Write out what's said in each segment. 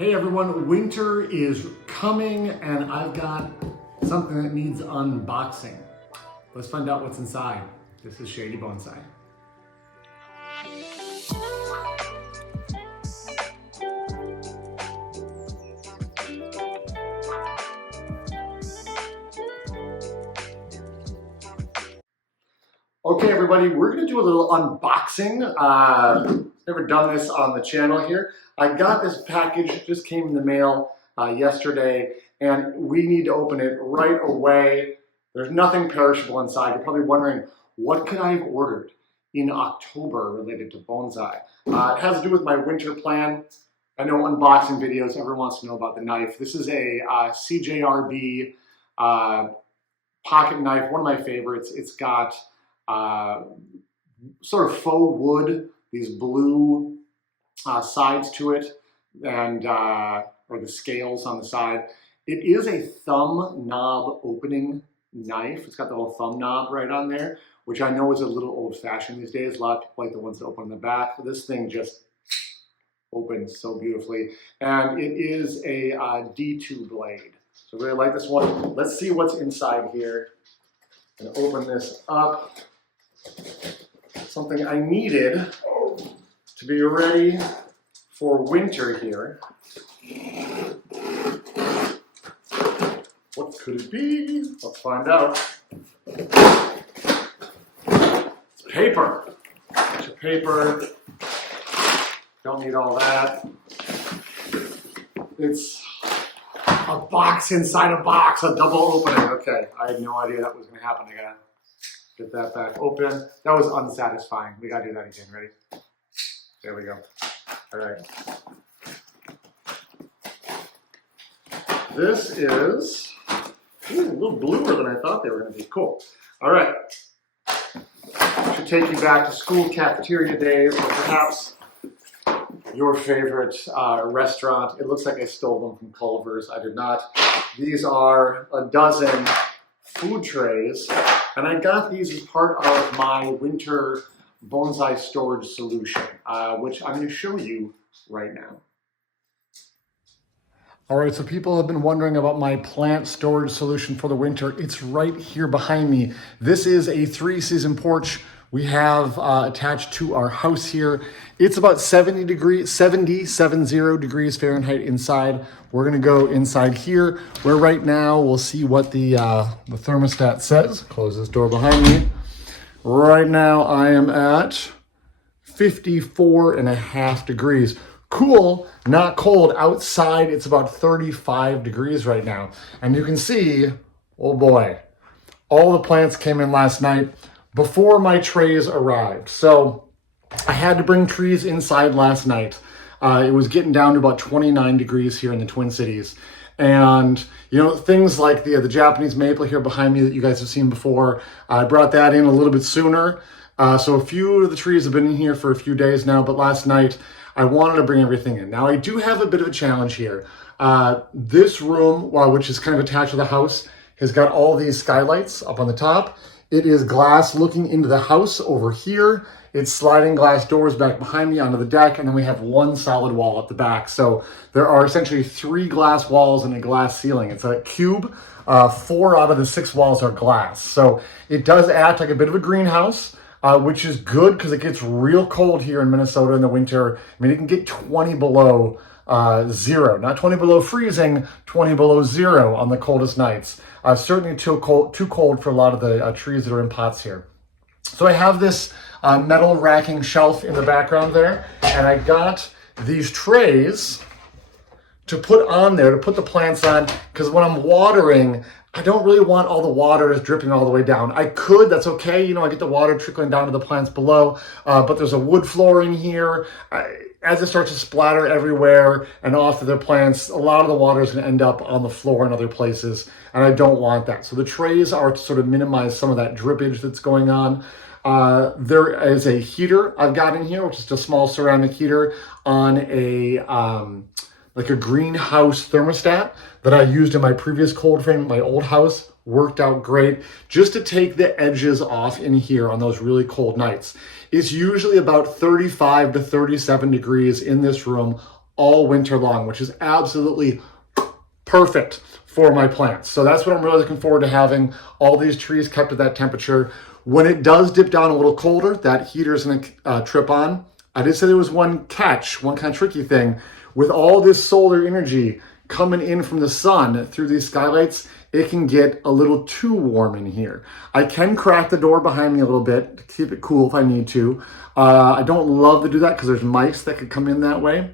Hey everyone, winter is coming and I've got something that needs unboxing. Let's find out what's inside. This is Shady Bonsai. Okay everybody, we're gonna do a little unboxing. Never done this on the channel here. I got this package, just came in the mail yesterday, and we need to open it right away. There's nothing perishable inside. You're probably wondering, what could I have ordered in October related to bonsai? It has to do with my winter plan. I know unboxing videos, everyone wants to know about the knife. This is a CJRB pocket knife, one of my favorites. It's got sort of faux wood, these blue sides to it, and or the scales on the side. It is a thumb knob opening knife. It's got the little thumb knob right on there, which I know is a little old-fashioned these days. A lot of people like the ones that open in the back. But this thing just opens so beautifully, and it is a D2 blade. So I really like this one. Let's see what's inside here. I'm gonna open this up. Something I needed to be ready for winter here. What could it be? Let's find out. It's paper. Bunch of paper. Don't need all that. It's a box inside a box, a double opening. Okay, I had no idea that was going to happen. I gotta get that back open. That was unsatisfying. We gotta do that again. Ready? There we go. All right. This is a little bluer than I thought they were going to be. Cool. All right. Should take you back to school cafeteria days, or perhaps your favorite restaurant. It looks like I stole them from Culver's. I did not. These are a dozen food trays, and I got these as part of my winter bonsai storage solution, which I'm going to show you right now. All right, so people have been wondering about my plant storage solution for the winter. It's right here behind me. This is a 3-season porch we have attached to our house here. It's about 70 degrees Fahrenheit inside. We're gonna go inside here, where right now we'll see what the thermostat says. Close this door behind me. Right now I am at 54.5 degrees. Cool, not cold. Outside, it's about 35 degrees right now. And you can see, oh boy, all the plants came in last night before my trays arrived. So I had to bring trees inside last night. It was getting down to about 29 degrees here in the Twin Cities. And you know, things like the Japanese maple here behind me that you guys have seen before, I brought that in a little bit sooner. So a few of the trees have been in here for a few days now, but last night I wanted to bring everything in. Now I do have a bit of a challenge here. This room, which is kind of attached to the house, has got all these skylights up on the top. It is glass looking into the house over here. It's sliding glass doors back behind me onto the deck, and then we have one solid wall at the back. So there are essentially 3 glass walls and a glass ceiling. It's a cube. 4 out of the 6 walls are glass. So it does act like a bit of a greenhouse, which is good because it gets real cold here in Minnesota in the winter. I mean, it can get 20 below zero, not 20 below freezing, 20 below zero on the coldest nights. Certainly too cold for a lot of the trees that are in pots here. So I have this metal racking shelf in the background there, and I got these trays to put on there, to put the plants on, because when I'm watering, I don't really want all the water dripping all the way down. I could, that's okay, you know, I get the water trickling down to the plants below, but there's a wood floor in here. As it starts to splatter everywhere and off of the plants, a lot of the water is going to end up on the floor and other places, and I don't want that. So the trays are to sort of minimize some of that drippage that's going on. There is a heater I've got in here, which is just a small ceramic heater on a like a greenhouse thermostat that I used in my previous cold frame at my old house. Worked out great, just to take the edges off in here on those really cold nights. It's usually about 35 to 37 degrees in this room all winter long, which is absolutely perfect for my plants. So that's what I'm really looking forward to, having all these trees kept at that temperature. When it does dip down a little colder, that heater's gonna trip on. I did say there was one catch, one kind of tricky thing. With all this solar energy coming in from the sun through these skylights, it can get a little too warm in here. I can crack the door behind me a little bit to keep it cool if I need to. I don't love to do that because there's mice that could come in that way.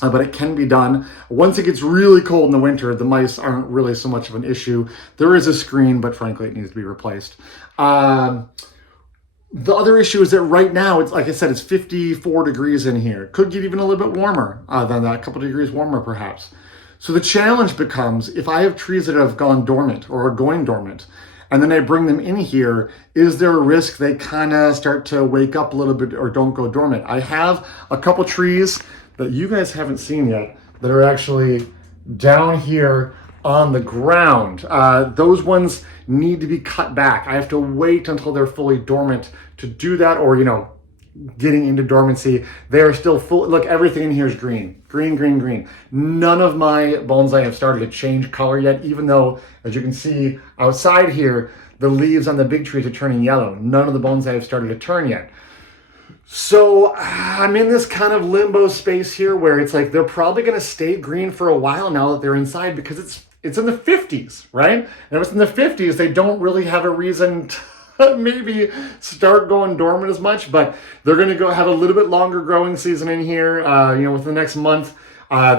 But it can be done. Once it gets really cold in the winter, the mice aren't really so much of an issue. There is a screen, but frankly, it needs to be replaced. The other issue is that right now, it's like I said, it's 54 degrees in here. Could get even a little bit warmer than that, a couple degrees warmer perhaps. So the challenge becomes, if I have trees that have gone dormant or are going dormant, and then I bring them in here, is there a risk they kind of start to wake up a little bit or don't go dormant? I have a couple trees that you guys haven't seen yet that are actually down here on the ground. Those ones need to be cut back. I have to wait until they're fully dormant to do that, or, you know, getting into dormancy. They are still full. Look, everything in here is green, green, green, green. None of my bonsai have started to change color yet, even though, as you can see outside here, the leaves on the big trees are turning yellow. None of the bonsai have started to turn yet. So I'm in this kind of limbo space here where it's like they're probably going to stay green for a while now that they're inside, because it's in the 50s, right? And if it's in the 50s, they don't really have a reason to maybe start going dormant as much, but they're going to go have a little bit longer growing season in here. You know, within the next month,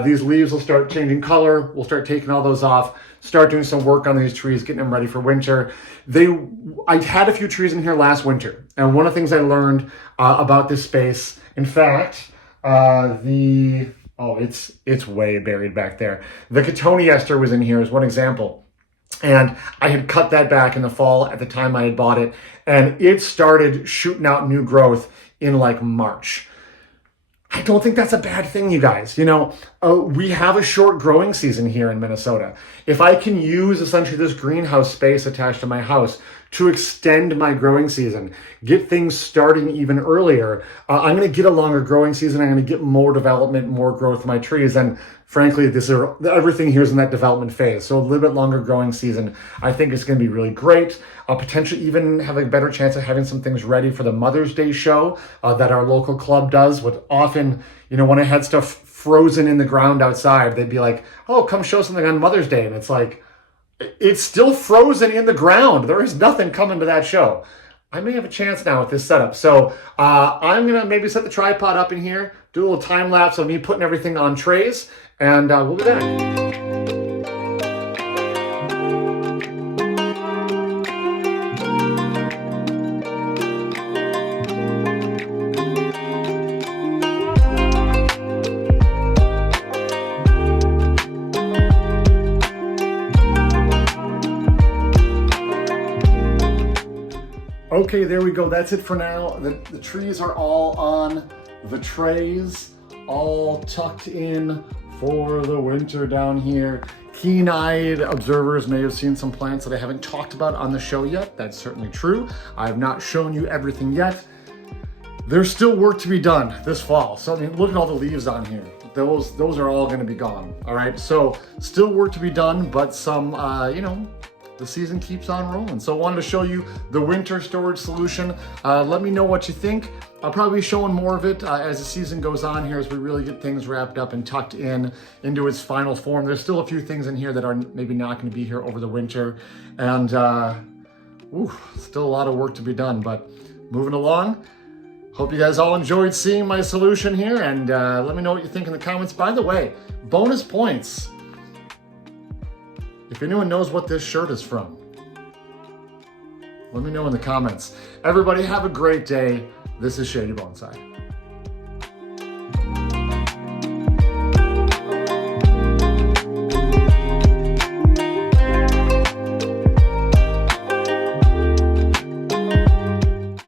these leaves will start changing color. We'll start taking all those off, start doing some work on these trees, getting them ready for winter. I had a few trees in here last winter, and one of the things I learned about this space, in fact, it's way buried back there. The cotoneaster was in here as one example. And I had cut that back in the fall at the time I had bought it, and it started shooting out new growth in like March. I don't think that's a bad thing, you guys. You know, we have a short growing season here in Minnesota. If I can use essentially this greenhouse space attached to my house to extend my growing season, get things starting even earlier, I'm going to get a longer growing season. I'm going to get more development, more growth in my trees. And frankly, everything here is in that development phase. So a little bit longer growing season, I think it's going to be really great. I'll potentially even have a better chance of having some things ready for the Mother's Day show that our local club does. What often, you know, when I had stuff frozen in the ground outside, they'd be like, oh, come show something on Mother's Day. And it's like, it's still frozen in the ground. There is nothing coming to that show. I may have a chance now with this setup. So I'm going to maybe set the tripod up in here, do a little time lapse of me putting everything on trays, and we'll be back. Okay, there we go. That's it for now. The trees are all on the trays, all tucked in for the winter down here. Keen-eyed observers may have seen some plants that I haven't talked about on the show yet. That's certainly true. I have not shown you everything yet. There's still work to be done this fall. So I mean, look at all the leaves on here. Those are all going to be gone. All right. So still work to be done, but some, you know, the season keeps on rolling. So I wanted to show you the winter storage solution. Let me know what you think. I'll probably be showing more of it as the season goes on here, as we really get things wrapped up and tucked into its final form. There's still a few things in here that are maybe not going to be here over the winter. And still a lot of work to be done, but moving along. Hope you guys all enjoyed seeing my solution here, and let me know what you think in the comments. By the way, bonus points if anyone knows what this shirt is from. Let me know in the comments. Everybody have a great day. This is Shady Bonsai.